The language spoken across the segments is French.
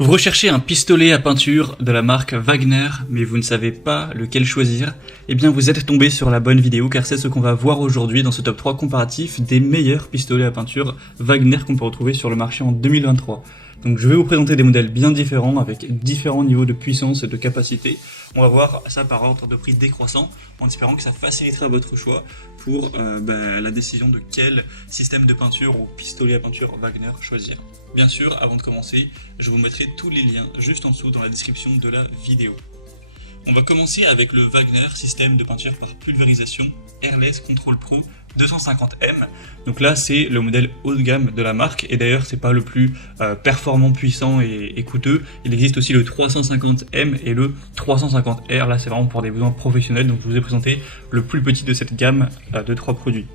Vous recherchez un pistolet à peinture de la marque Wagner, mais vous ne savez pas lequel choisir? Eh bien vous êtes tombé sur la bonne vidéo car c'est ce qu'on va voir aujourd'hui dans ce top 3 comparatif des meilleurs pistolets à peinture Wagner qu'on peut retrouver sur le marché en 2023. Donc je vais vous présenter des modèles bien différents avec différents niveaux de puissance et de capacité. On va voir ça par ordre de prix décroissant en espérant que ça facilitera votre choix pour la décision de quel système de peinture ou pistolet à peinture Wagner choisir. Bien sûr, avant de commencer, je vous mettrai tous les liens juste en dessous dans la description de la vidéo. On va commencer avec le Wagner système de peinture par pulvérisation Airless Control Pro 250M. Donc là c'est le modèle haut de gamme de la marque et d'ailleurs c'est pas le plus performant, puissant et coûteux. Il existe aussi le 350M et le 350R. Là c'est vraiment pour des besoins professionnels. Donc je vous ai présenté le plus petit de cette gamme de 3 produits.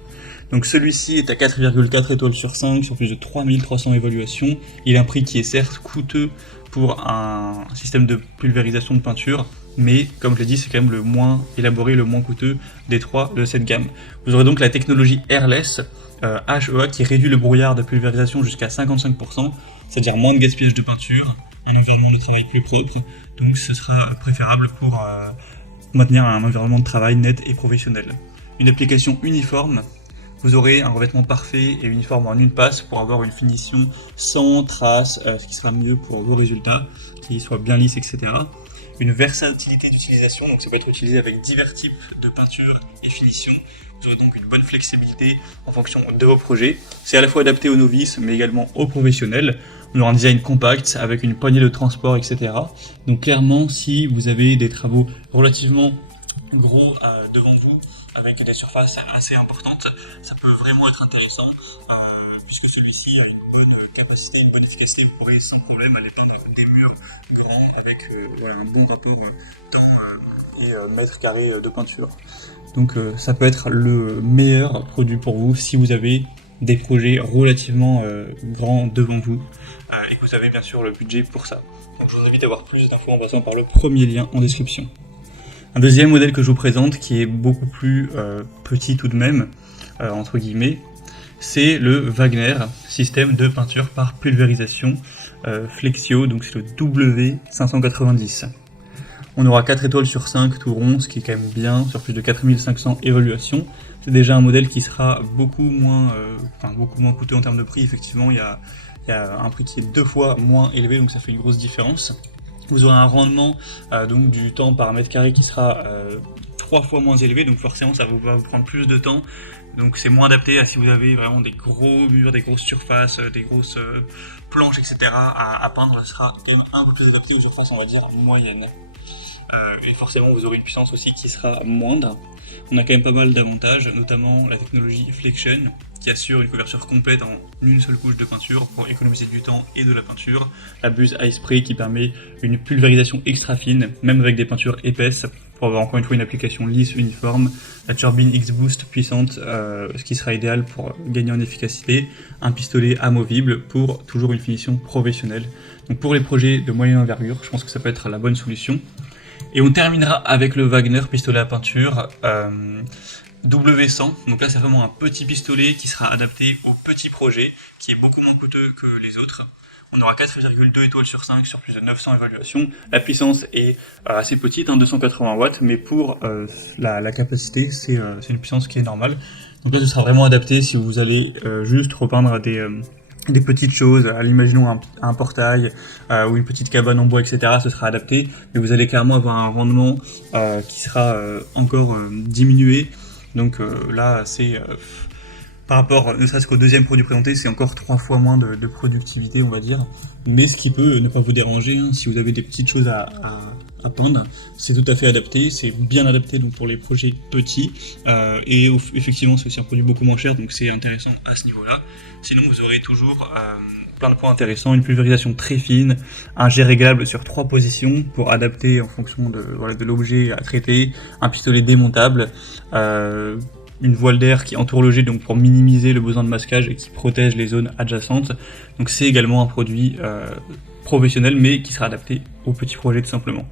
Donc celui-ci est à 4,4 étoiles sur 5 sur plus de 3300 évaluations. Il a un prix qui est certes coûteux pour un système de pulvérisation de peinture, mais comme je l'ai dit, c'est quand même le moins élaboré, le moins coûteux des trois de cette gamme. Vous aurez donc la technologie Airless HEA qui réduit le brouillard de pulvérisation jusqu'à 55%, c'est-à-dire moins de gaspillage de peinture, un environnement de travail plus propre, donc ce sera préférable pour maintenir un environnement de travail net et professionnel. Une application uniforme. Vous aurez un revêtement parfait et uniforme en une passe pour avoir une finition sans traces, ce qui sera mieux pour vos résultats, qui soient bien lisses, etc. Une versatilité d'utilisation, donc ça peut être utilisé avec divers types de peinture et finition. Vous aurez donc une bonne flexibilité en fonction de vos projets. C'est à la fois adapté aux novices mais également aux professionnels. On aura un design compact avec une poignée de transport, etc. Donc clairement, si vous avez des travaux relativement gros devant vous, avec des surfaces assez importantes, ça peut vraiment être intéressant puisque celui-ci a une bonne capacité, une bonne efficacité. Vous pourrez sans problème aller peindre des murs grands avec un bon rapport temps et mètre carré de peinture. Donc ça peut être le meilleur produit pour vous si vous avez des projets relativement grands devant vous et que vous avez bien sûr le budget pour ça. Donc je vous invite à avoir plus d'infos en passant par le premier lien en description. Un deuxième modèle que je vous présente qui est beaucoup plus petit tout de même, entre guillemets, c'est le Wagner système de peinture par pulvérisation Flexio, donc c'est le W590. On aura 4 étoiles sur 5 tout rond, ce qui est quand même bien, sur plus de 4500 évaluations. C'est déjà un modèle qui sera beaucoup moins coûteux en termes de prix. Effectivement, il y a un prix qui est 2 fois moins élevé, donc ça fait une grosse différence. Vous aurez un rendement donc du temps par mètre carré qui sera 3 fois moins élevé, donc forcément ça va vous prendre plus de temps. Donc c'est moins adapté à si vous avez vraiment des gros murs, des grosses surfaces, des grosses planches, etc. à peindre. Ce sera quand même un peu plus adapté aux surfaces, on va dire, moyennes. Et forcément vous aurez une puissance aussi qui sera moindre. On a quand même pas mal d'avantages, notamment la technologie Flexion qui assure une couverture complète en une seule couche de peinture pour économiser du temps et de la peinture. La buse Ice Spray qui permet une pulvérisation extra fine, même avec des peintures épaisses, pour avoir encore une fois une application lisse, uniforme. La turbine X-Boost puissante, ce qui sera idéal pour gagner en efficacité. Un pistolet amovible pour toujours une finition professionnelle. Donc pour les projets de moyenne envergure, je pense que ça peut être la bonne solution. Et on terminera avec le Wagner pistolet à peinture W100. Donc là c'est vraiment un petit pistolet qui sera adapté aux petits projets, qui est beaucoup moins coûteux que les autres. On aura 4,2 étoiles sur 5 sur plus de 900 évaluations. La puissance est assez petite, 280 watts, mais pour la capacité c'est une puissance qui est normale. Donc là ce sera vraiment adapté si vous allez juste repeindre des petites choses, imaginons un portail ou une petite cabane en bois, etc. Ce sera adapté, mais vous allez clairement avoir un rendement qui sera encore diminué. Donc là, c'est par rapport, ne serait-ce qu'au deuxième produit présenté, c'est encore 3 fois moins de productivité, on va dire. Mais ce qui peut ne pas vous déranger, hein, si vous avez des petites choses à peindre, c'est tout à fait adapté, c'est bien adapté donc pour les projets petits. Et effectivement, c'est aussi un produit beaucoup moins cher, donc c'est intéressant à ce niveau-là. Sinon, vous aurez toujours plein de points intéressants, une pulvérisation très fine, un jet réglable sur 3 positions pour adapter en fonction de l'objet à traiter, un pistolet démontable, une voile d'air qui entoure le jet donc pour minimiser le besoin de masquage et qui protège les zones adjacentes. Donc c'est également un produit professionnel mais qui sera adapté aux petits projets tout simplement.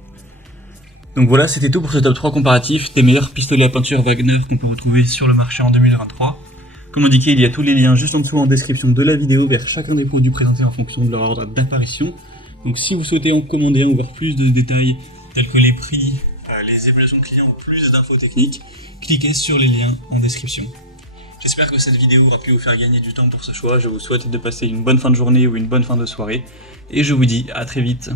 Donc voilà, c'était tout pour ce top 3 comparatif des meilleurs pistolets à peinture Wagner qu'on peut retrouver sur le marché en 2023. Comme indiqué, il y a tous les liens juste en dessous en description de la vidéo vers chacun des produits présentés en fonction de leur ordre d'apparition. Donc si vous souhaitez en commander ou voir plus de détails tels que les prix, les évaluations clients ou plus d'infos techniques, cliquez sur les liens en description. J'espère que cette vidéo aura pu vous faire gagner du temps pour ce choix. Je vous souhaite de passer une bonne fin de journée ou une bonne fin de soirée. Et je vous dis à très vite.